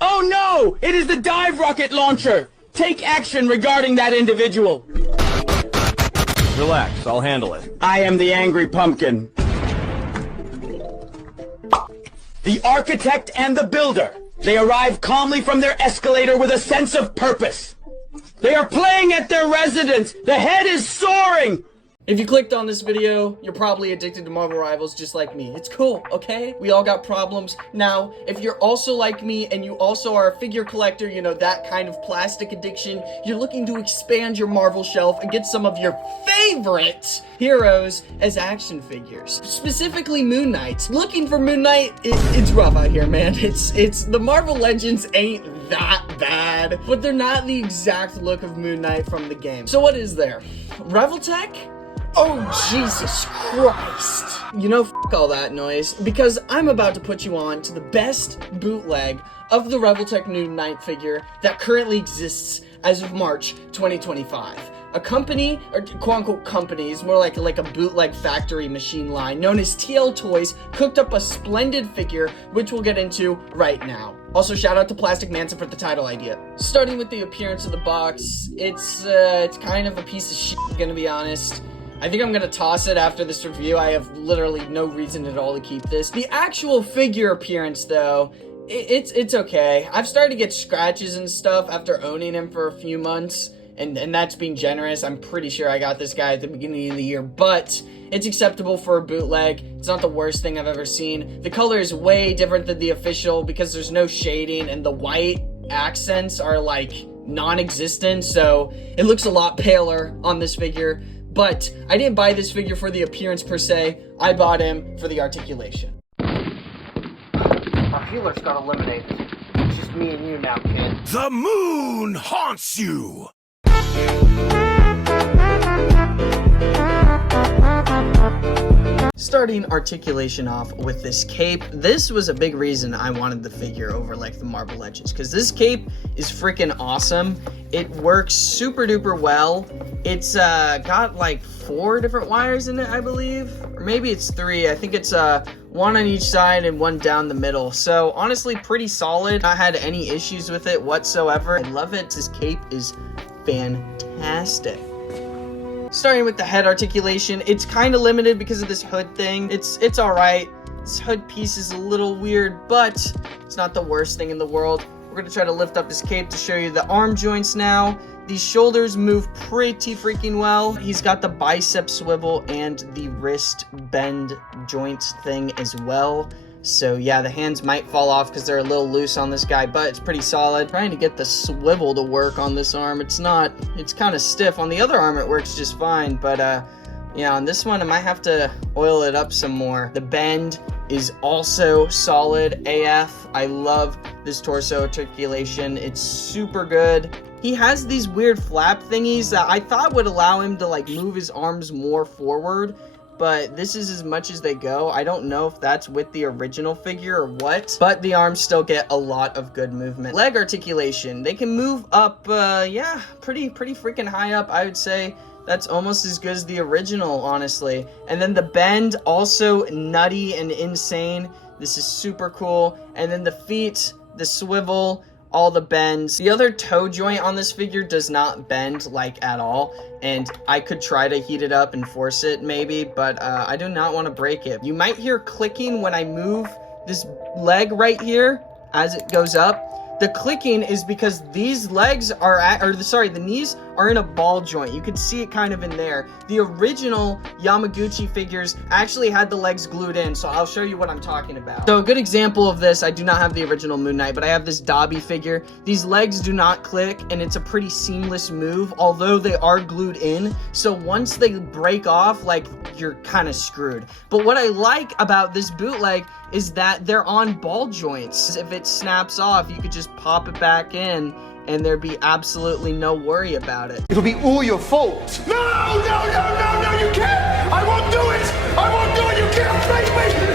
Oh no! It is the dive rocket launcher! Take action regarding that individual! Relax, I'll handle it. I am the angry pumpkin. The architect and the builder. They arrive calmly from their escalator with a sense of purpose. They are playing at their residence. The head is soaring. If you clicked on this video, you're probably addicted to Marvel Rivals just like me. It's cool, okay? We all got problems. Now, if you're also like me and you also are a figure collector, you know, that kind of plastic addiction, you're looking to expand your Marvel shelf and get some of your favorite heroes as action figures. Specifically Moon Knight. Looking for Moon Knight, it's rough out here, man. It's the Marvel Legends ain't that bad, but they're not the exact look of Moon Knight from the game. So what is there? Reveltech? Oh, Jesus Christ. You know, f*** all that noise, because I'm about to put you on to the best bootleg of the Reveltech Moon Knight figure that currently exists as of March 2025. A company, or quote-unquote companies, more like a bootleg factory machine line known as TL Toys, cooked up a splendid figure, which we'll get into right now. Also, shout out to Plastic Manson for the title idea. Starting with the appearance of the box, it's kind of a piece of shit, gonna be honest. I think I'm gonna toss it after this review. I have literally no reason at all to keep this. The actual figure appearance, though, it's okay. I've started to get scratches and stuff after owning him for a few months, and that's being generous. I'm pretty sure I got this guy at the beginning of the year, but it's acceptable for a bootleg. It's not the worst thing I've ever seen. The color is way different than the official because there's no shading, and the white accents are like non-existent, so it looks a lot paler on this figure. But I didn't buy this figure for the appearance per se. I bought him for the articulation. Our healers got eliminated. It's just me and you now, kid. The moon haunts you! Starting articulation off with this cape. This was a big reason I wanted the figure over like the Marvel Legends, because this cape is freaking awesome. It works super duper well. It's got like 4 different wires in it, I believe, or maybe it's 3. I think it's 1 on each side and 1 down the middle. So honestly, pretty solid. Not had any issues with it whatsoever. I love it. This cape is fantastic. Starting with the head articulation, it's kind of limited because of this hood thing. It's all right. This hood piece is a little weird, but it's not the worst thing in the world. We're gonna try to lift up his cape to show you the arm joints now. These shoulders move pretty freaking well. He's got the bicep swivel and the wrist bend joint thing as well. So yeah, the hands might fall off because they're a little loose on this guy, but it's pretty solid. Trying to get the swivel to work on this arm. It's not, it's kind of stiff. On the other arm, it works just fine, but yeah, on this one, I might have to oil it up some more. The bend is also solid AF. I love this torso articulation. It's super good. He has these weird flap thingies that I thought would allow him to like move his arms more forward, but this is as much as they go. I don't know if that's with the original figure or what, but the arms still get a lot of good movement. Leg articulation, they can move up, yeah, pretty freaking high up, I would say. That's almost as good as the original, honestly. And then the bend, also nutty and insane. This is super cool. And then the feet, the swivel, all the bends. The other toe joint on this figure does not bend like at all, and I could try to heat it up and force it maybe, but I do not want to break it. You might hear clicking when I move this leg right here as it goes up. The clicking is because these legs are the knees are in a ball joint. You could see it kind of in there. The original Yamaguchi figures actually had the legs glued in, so I'll show you what I'm talking about. So a good example of this, I do not have the original Moon Knight, but I have this Dobby figure. These legs do not click, and it's a pretty seamless move, although they are glued in. So once they break off, like, you're kind of screwed. But what I like about this bootleg is that they're on ball joints. If it snaps off, you could just pop it back in and there'd be absolutely no worry about it. It'll be all your fault. No, you can't! I won't do it! I won't do it! You can't make me! You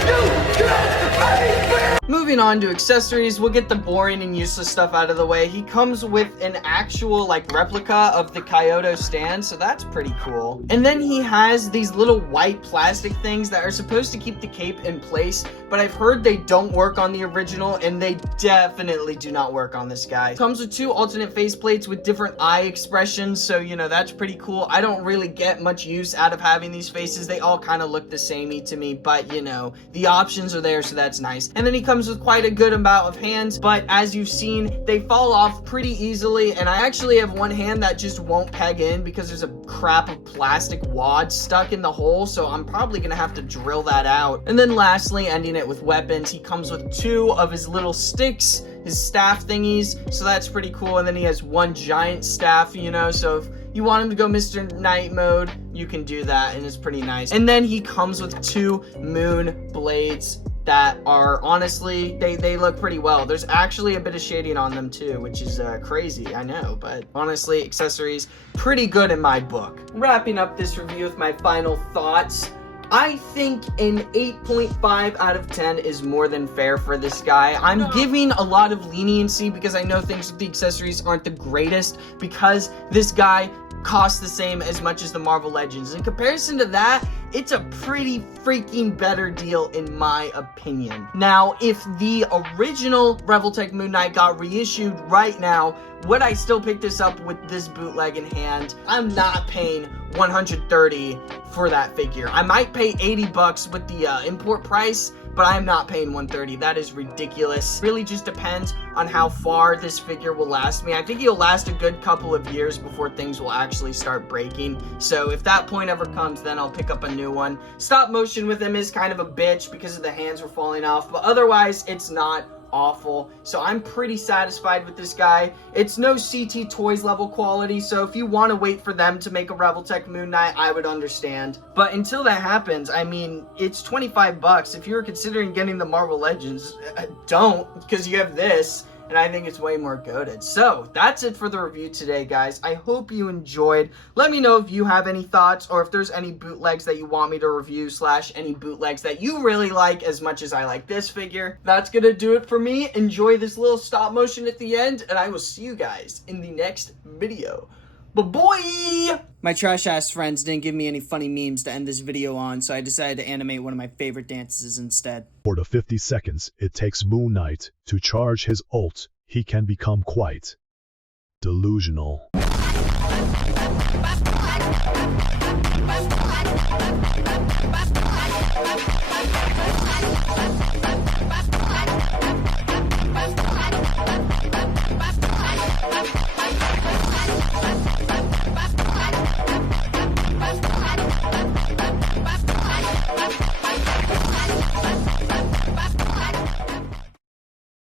can't make me! moving on to accessories, we'll get the boring and useless stuff out of the way. He comes with an actual like replica of the Kyoto stand, so that's pretty cool. And then he has these little white plastic things that are supposed to keep the cape in place, but I've heard they don't work on the original, and they definitely do not work on this guy. Comes with 2 alternate faceplates with different eye expressions, so you know, that's pretty cool. I don't really get much use out of having these faces. They all kind of look the samey to me, but you know, the options are there, so that's nice. And then he comes with quite a good amount of hands, but as you've seen, they fall off pretty easily, and I actually have one hand that just won't peg in because there's a crap of plastic wad stuck in the hole, so I'm probably gonna have to drill that out. And then lastly, ending it with weapons, he comes with 2 of his little sticks, his staff thingies, so that's pretty cool. And then he has 1 giant staff, you know, so if you want him to go Mr. Knight mode, you can do that, and it's pretty nice. And then he comes with 2 moon blades that are honestly, they look pretty well. There's actually a bit of shading on them too, which is crazy, I know, but honestly, accessories, pretty good in my book. Wrapping up this review with my final thoughts, I think an 8.5 out of 10 is more than fair for this guy. I'm giving a lot of leniency because I know things with the accessories aren't the greatest, because this guy costs the same as much as the Marvel Legends. In comparison to that, it's a pretty freaking better deal in my opinion. Now, if the original Revoltech Moon Knight got reissued right now, would I still pick this up with this bootleg in hand? I'm not paying $130 for that figure. I might pay 80 bucks with the import price, but I'm not paying $130. That is ridiculous. Really just depends on how far this figure will last me. I think he'll last a good couple of years before things will actually start breaking. So if that point ever comes, then I'll pick up a new one. Stop motion with him is kind of a bitch because of the hands were falling off, but otherwise it's not awful. So I'm pretty satisfied with this guy. It's no CT Toys level quality, so if you want to wait for them to make a Revoltech Moon Knight, I would understand. But until that happens, I mean, it's 25 bucks. If you're considering getting the Marvel Legends, don't, because you have this, and I think it's way more goated. So that's it for the review today, guys. I hope you enjoyed. Let me know if you have any thoughts, or if there's any bootlegs that you want me to review, / any bootlegs that you really like as much as I like this figure. That's gonna do it for me. Enjoy this little stop motion at the end, and I will see you guys in the next video. Bye-bye! My trash-ass friends didn't give me any funny memes to end this video on, so I decided to animate one of my favorite dances instead. For the 50 seconds it takes Moon Knight to charge his ult, he can become quite delusional.